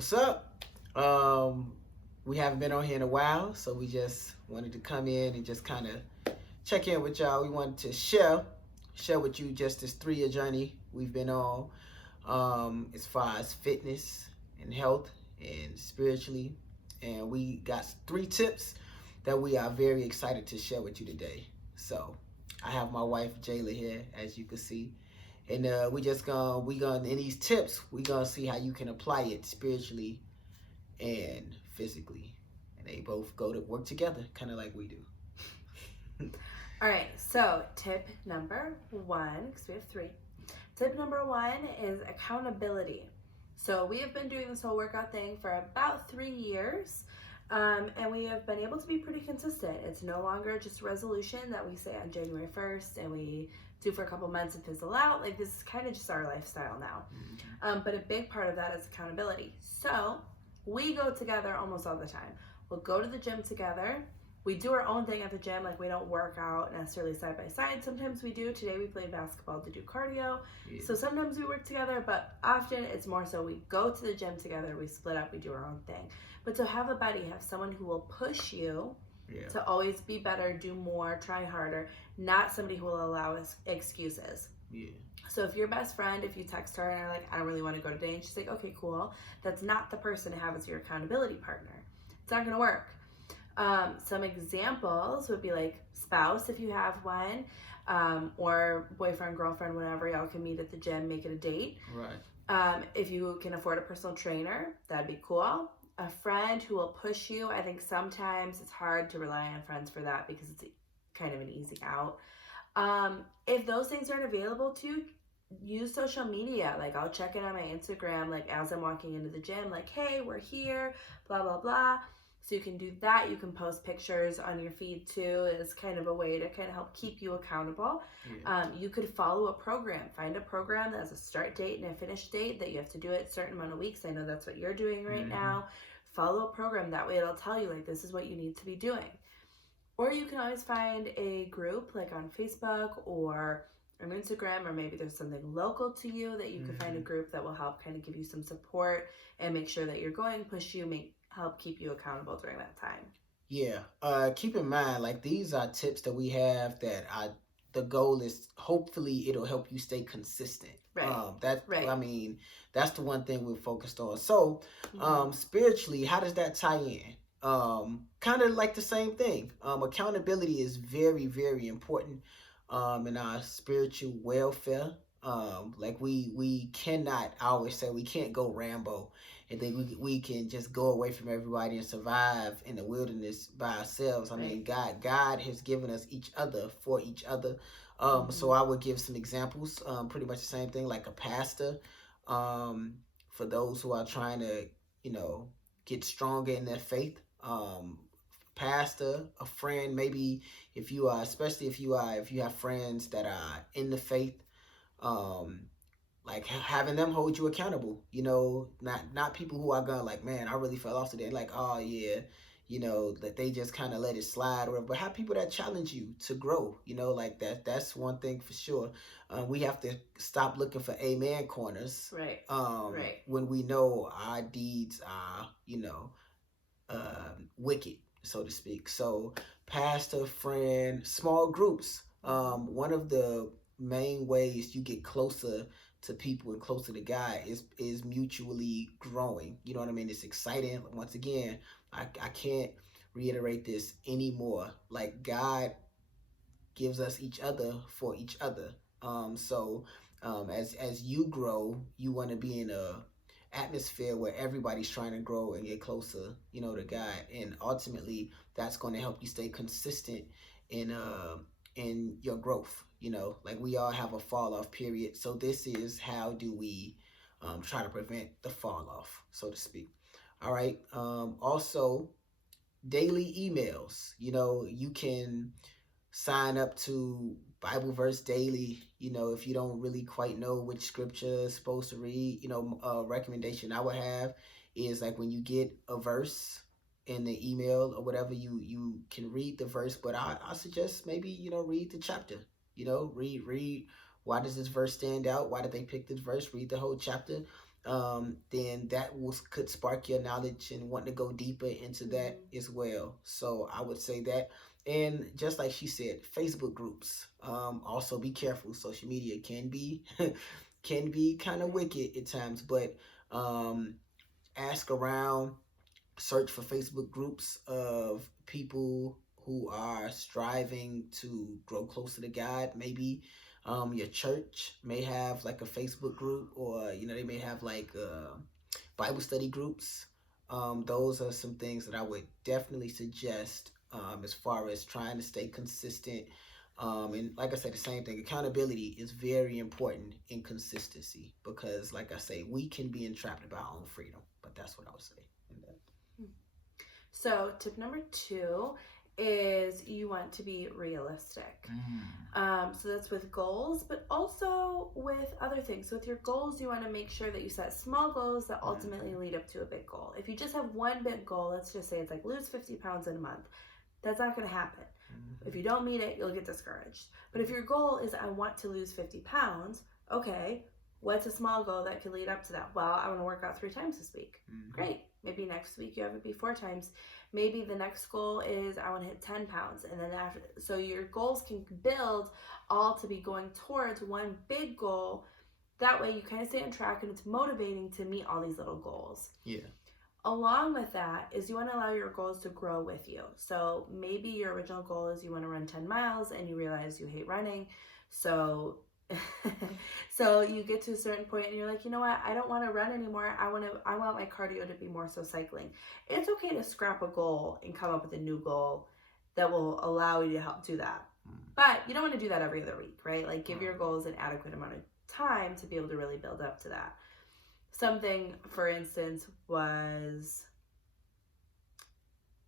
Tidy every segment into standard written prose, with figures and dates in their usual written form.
What's up? We haven't been on here in a while, so we just wanted to come in and just kind of check in with y'all. We wanted to share with you just this 3 year journey we've been on, as far as fitness and health and spiritually. And we got 3 tips that we are very excited to share with you today. So I have my wife Jayla here, as you can see. And we gonna in these tips we gonna see how you can apply it spiritually and physically, and they both go to work together, kind of like we do. All right, so tip number one, because we have three. Tip number one is accountability. So we have been doing this whole workout thing for about 3 years, and we have been able to be pretty consistent. It's no longer just a resolution that we say on January 1st and we do for a couple months and fizzle out. Like, this is kind of just our lifestyle now. But a big part of that is accountability. So we go together almost all the time. We'll go to the gym together. We do our own thing at the gym, like we don't work out necessarily side by side. Sometimes we do. Today we played basketball to do cardio. Yeah. So sometimes we work together, but often it's more so we go to the gym together, we split up, we do our own thing. But to have a buddy, have someone who will push you to always be better, do more, try harder, not somebody who will allow us excuses. Yeah. So if your best friend, if you text her and are like, I don't really want to go today, and she's like, okay, cool, that's not the person to have as your accountability partner. It's not going to work. Some examples would be like spouse, if you have one, or boyfriend, girlfriend, whatever. Y'all can meet at the gym, make it a date. Right. If you can afford a personal trainer, that'd be cool. A friend who will push you. I think sometimes it's hard to rely on friends for that because it's kind of an easy out. If those things aren't available to you, use social media. Like, I'll check it on my Instagram, like as I'm walking into the gym, like, hey, we're here, blah, blah, blah. So you can do that. You can post pictures on your feed too. It's kind of a way to kind of help keep you accountable. Yeah. You could follow a program. Find a program that has a start date and a finish date that you have to do it a certain amount of weeks. I know that's what you're doing right now. Follow a program. That way it'll tell you, like, this is what you need to be doing. Or you can always find a group like on Facebook or on Instagram, or maybe there's something local to you that you can find a group that will help kind of give you some support and make sure that you're going, push you, help keep you accountable during that time. Yeah. Keep in mind, like, these are tips that we have that the goal is hopefully it'll help you stay consistent. Right. Right. I mean, that's the one thing we're focused on. So, spiritually, how does that tie in? Kind of like the same thing. Accountability is very, very important in our spiritual welfare. Like, we cannot, I always say, we can't go Rambo and then we can just go away from everybody and survive in the wilderness by ourselves. I mean, God has given us each other for each other. So I would give some examples. Pretty much the same thing, like a pastor. For those who are trying to, get stronger in their faith. Pastor, a friend, maybe if you are, especially if you have friends that are in the faith, like having them hold you accountable, not people who are gonna, like, man, I really fell off today, like, oh yeah, that they just kind of let it slide or whatever. But have people that challenge you to grow, like that's one thing for sure. We have to stop looking for amen corners, right? When we know our deeds are, wicked, so to speak. So pastor, friend, small groups. One of the main ways you get closer to people and closer to God is mutually growing. You know what I mean? It's exciting. Once again, I can't reiterate this anymore. Like, God gives us each other for each other. As you grow, you want to be in a atmosphere where everybody's trying to grow and get closer, to God, and ultimately that's going to help you stay consistent in your growth. Like, we all have a fall off period, so this is how do we try to prevent the fall off, so to speak. All right. Also, daily emails. You can sign up to Bible Verse Daily. If you don't really quite know which scripture is supposed to read, a recommendation I would have is, like, when you get a verse in the email or whatever, you can read the verse, but I suggest maybe, read the chapter. Read why does this verse stand out? Why did they pick this verse? Read the whole chapter. then that could spark your knowledge and want to go deeper into that as well. So I would say that. And just like she said, Facebook groups. Also be careful. Social media can be can be kind of wicked at times, but um, ask around, search for Facebook groups of people who are striving to grow closer to God. Maybe your church may have like a Facebook group, or they may have like Bible study groups. Those are some things that I would definitely suggest as far as trying to stay consistent. And like I said, the same thing. Accountability is very important in consistency because, like I say, we can be entrapped by our own freedom. But that's what I would say. So tip number 2 is you want to be realistic. So that's with goals, but also with other things. So with your goals, you want to make sure that you set small goals that ultimately lead up to a big goal. If you just have one big goal, let's just say it's like lose 50 pounds in a month, that's not going to happen. If you don't meet it, you'll get discouraged. But if your goal is I want to lose 50 pounds, okay, what's a small goal that can lead up to that? Well, I want to work out 3 times this week. Great. Maybe next week you have it be 4 times. Maybe the next goal is I want to hit 10 pounds. And then after, so your goals can build all to be going towards one big goal. That way you kind of stay on track and it's motivating to meet all these little goals. Yeah. Along with that is you want to allow your goals to grow with you. So maybe your original goal is you want to run 10 miles and you realize you hate running. So you get to a certain point and you're like, you know what? I don't want to run anymore. I want my cardio to be more so cycling. It's okay to scrap a goal and come up with a new goal that will allow you to help do that. But you don't want to do that every other week, right? Like give your goals an adequate amount of time to be able to really build up to that. Something, for instance, was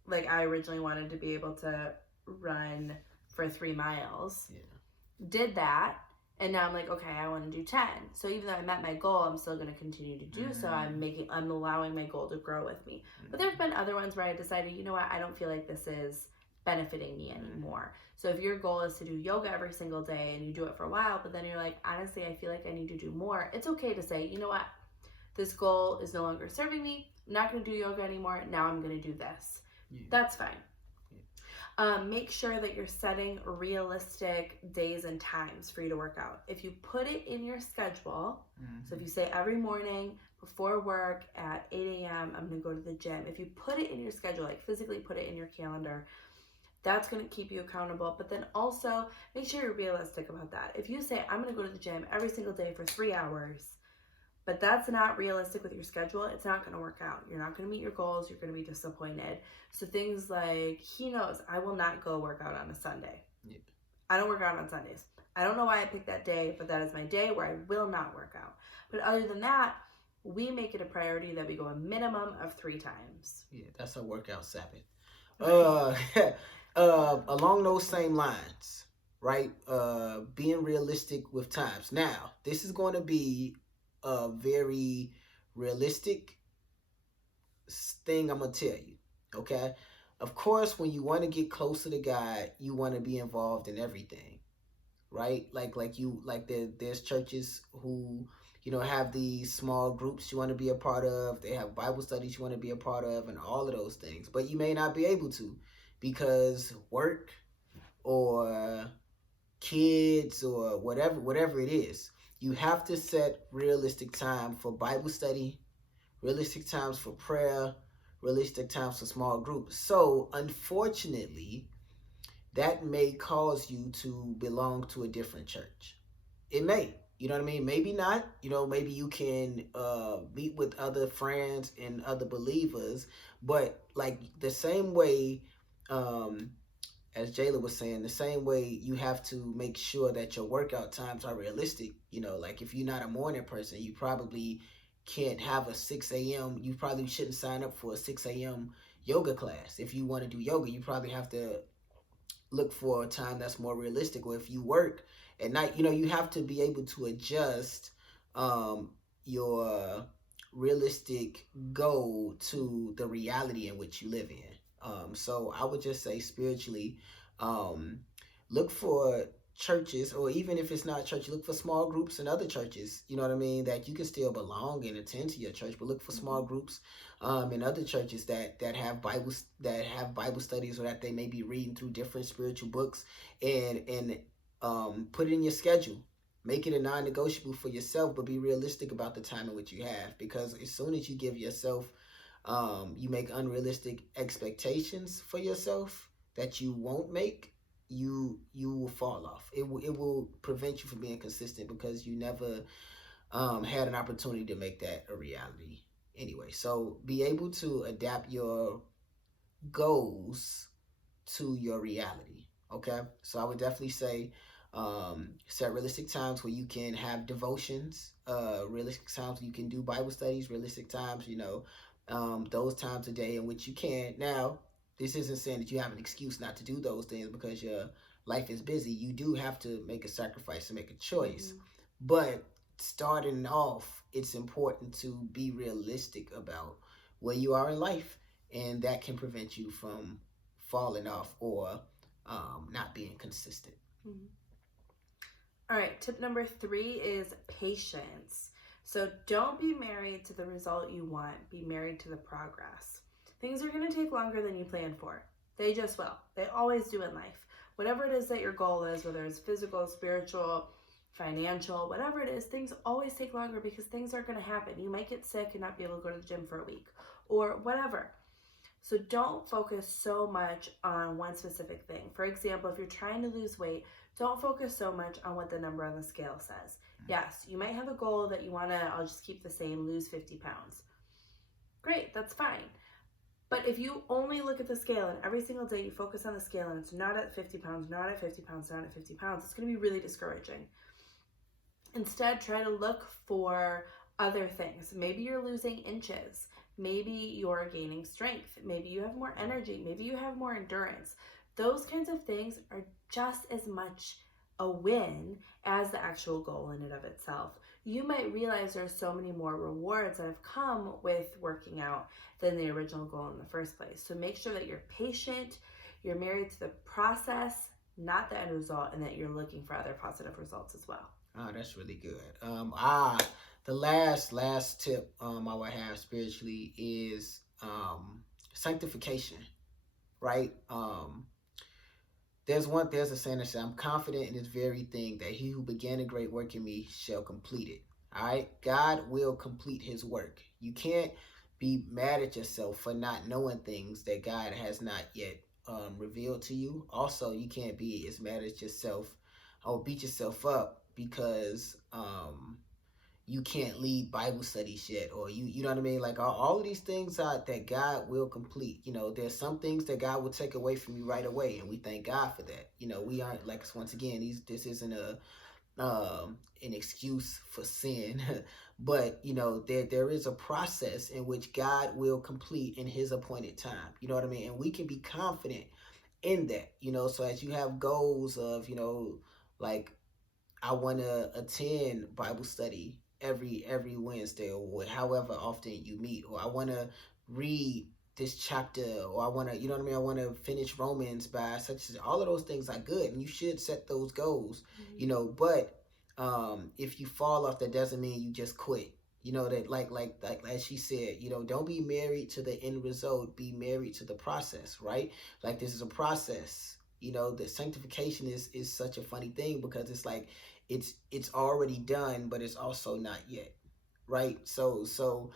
like I originally wanted to be able to run for 3 miles. Yeah. Did that. And now I'm like, okay, I want to do 10. So even though I met my goal, I'm still going to continue to do so. I'm allowing my goal to grow with me. But there's been other ones where I decided, you know what, I don't feel like this is benefiting me anymore. So if your goal is to do yoga every single day and you do it for a while, but then you're like, honestly, I feel like I need to do more. It's okay to say, you know what, this goal is no longer serving me. I'm not going to do yoga anymore. Now I'm going to do this. Yeah. That's fine. Make sure that you're setting realistic days and times for you to work out. If you put it in your schedule, so if you say every morning before work at 8 a.m., I'm going to go to the gym. If you put it in your schedule, like physically put it in your calendar, that's going to keep you accountable. But then also make sure you're realistic about that. If you say, I'm going to go to the gym every single day for 3 hours, but that's not realistic with your schedule, it's not going to work out. You're not going to meet your goals. You're going to be disappointed. So things like, he knows I will not go work out on a Sunday. Yeah. I don't work out on Sundays. I don't know why I picked that day, but that is my day where I will not work out. But other than that, we make it a priority that we go a minimum of 3 times. Yeah, that's a workout Sabbath. Along those same lines, right? Being realistic with times. Now, this is going to be a very realistic thing I'm going to tell you, okay? Of course, when you want to get closer to God, you want to be involved in everything, right? There's churches who, have these small groups you want to be a part of. They have Bible studies you want to be a part of and all of those things. But you may not be able to because work or kids or whatever it is. You have to set realistic time for Bible study, realistic times for prayer, realistic times for small groups. So, unfortunately, that may cause you to belong to a different church. It may. You know what I mean? Maybe not. Maybe you can meet with other friends and other believers. But, like, the same way... as Jayla was saying, the same way you have to make sure that your workout times are realistic. Like if you're not a morning person, you probably can't have a 6 a.m. You probably shouldn't sign up for a 6 a.m. yoga class. If you want to do yoga, you probably have to look for a time that's more realistic. Or if you work at night, you have to be able to adjust your realistic goal to the reality in which you live in. So I would just say spiritually, look for churches, or even if it's not church, look for small groups in other churches, you know what I mean, that you can still belong and attend to your church, but look for small groups in other churches that have Bible studies, or that they may be reading through different spiritual books, and put it in your schedule. Make it a non-negotiable for yourself, but be realistic about the time in which you have, because as soon as you give yourself you make unrealistic expectations for yourself that you won't make, you will fall off. It will prevent you from being consistent, because you never had an opportunity to make that a reality anyway. So be able to adapt your goals to your reality. Okay, so I would definitely say set realistic times where you can have devotions, realistic times where you can do Bible studies, realistic times, those times a day in which you can. Now, this isn't saying that you have an excuse not to do those things because your life is busy. You do have to make a sacrifice and make a choice. But starting off, it's important to be realistic about where you are in life, and that can prevent you from falling off or not being consistent. All right, tip number 3 is patience. So don't be married to the result you want, be married to the progress. Things are going to take longer than you planned for. They just will. They always do in life. Whatever it is that your goal is, whether it's physical, spiritual, financial, whatever it is, things always take longer because things are going to happen. You might get sick and not be able to go to the gym for a week or whatever. So don't focus so much on one specific thing. For example, if you're trying to lose weight, don't focus so much on what the number on the scale says. Yes, you might have a goal that you want to, I'll just keep the same, lose 50 pounds. Great, that's fine. But if you only look at the scale and every single day you focus on the scale and it's not at 50 pounds, not at 50 pounds, not at 50 pounds, it's going to be really discouraging. Instead, try to look for other things. Maybe you're losing inches. Maybe you're gaining strength. Maybe you have more energy. Maybe you have more endurance. Those kinds of things are just as much a win as the actual goal in and of itself. You might realize there's so many more rewards that have come with working out than the original goal in the first place. So make sure that you're patient, you're married to the process, not the end result, and that you're looking for other positive results as well. Oh, that's really good. The last tip I would have spiritually is sanctification, right? There's a saying that says, "I'm confident in this very thing, that he who began a great work in me shall complete it." All right, God will complete His work. You can't be mad at yourself for not knowing things that God has not yet revealed to you. Also, you can't be as mad at yourself or beat yourself up because you can't lead Bible studies yet, or you know what I mean? Like all of these things that God will complete. There's some things that God will take away from you right away, and we thank God for that. We aren't, like, once again, this isn't an excuse for sin, but there is a process in which God will complete in His appointed time. You know what I mean? And we can be confident in that. So as you have goals of like, I want to attend Bible study every Wednesday, or however often you meet, or I want to read this chapter, or I want to, I want to finish Romans by such as, all of those things are good, and you should set those goals, but if you fall off, that doesn't mean you just quit. That like as she said, don't be married to the end result, be married to the process, right? Like, this is a process. The sanctification is such a funny thing, because it's like it's already done, but it's also not yet, right? So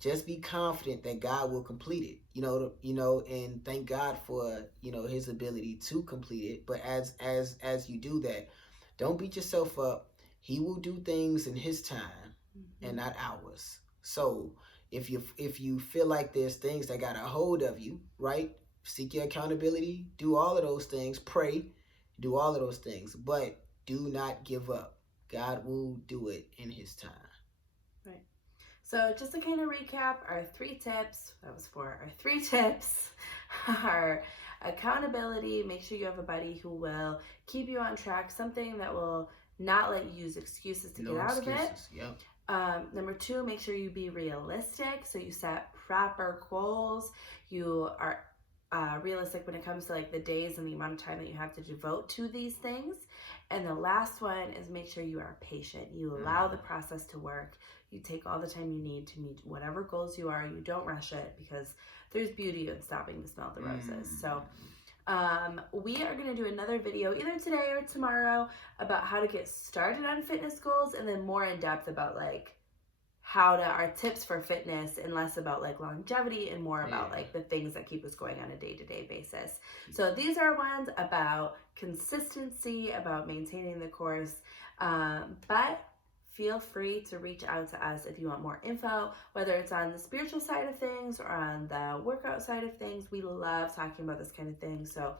just be confident that God will complete it, and thank God for His ability to complete it. But as you do that, don't beat yourself up. He will do things in His time and not ours. So if you feel like there's things that got a hold of you, right? Seek your accountability, do all of those things, pray, do all of those things, but do not give up. God will do it in His time. Right. So just to kind of recap, our 3 tips, that was 4, our 3 tips are accountability. Make sure you have a buddy who will keep you on track, something that will not let you use excuses to get out of it. Yep. Number 2, make sure you be realistic. So you set proper goals. You are realistic when it comes to like the days and the amount of time that you have to devote to these things. And the last one is make sure you are patient. You allow the process to work. You take all the time you need to meet whatever goals you are. You don't rush it, because there's beauty in stopping to smell the roses. So we are going to do another video either today or tomorrow about how to get started on fitness goals, and then more in depth about like our tips for fitness, and less about like longevity and more about like the things that keep us going on a day-to-day basis. So these are ones about consistency, about maintaining the course, but feel free to reach out to us if you want more info, whether it's on the spiritual side of things or on the workout side of things. We love talking about this kind of thing. So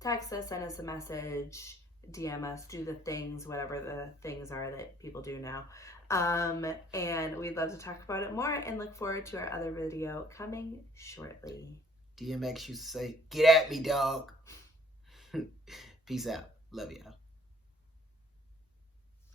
text us, send us a message, DM us, do the things, whatever the things are that people do now. And we'd love to talk about it more, and look forward to our other video coming shortly. DMX used to say, "Get at me, dog." Peace out. Love y'all.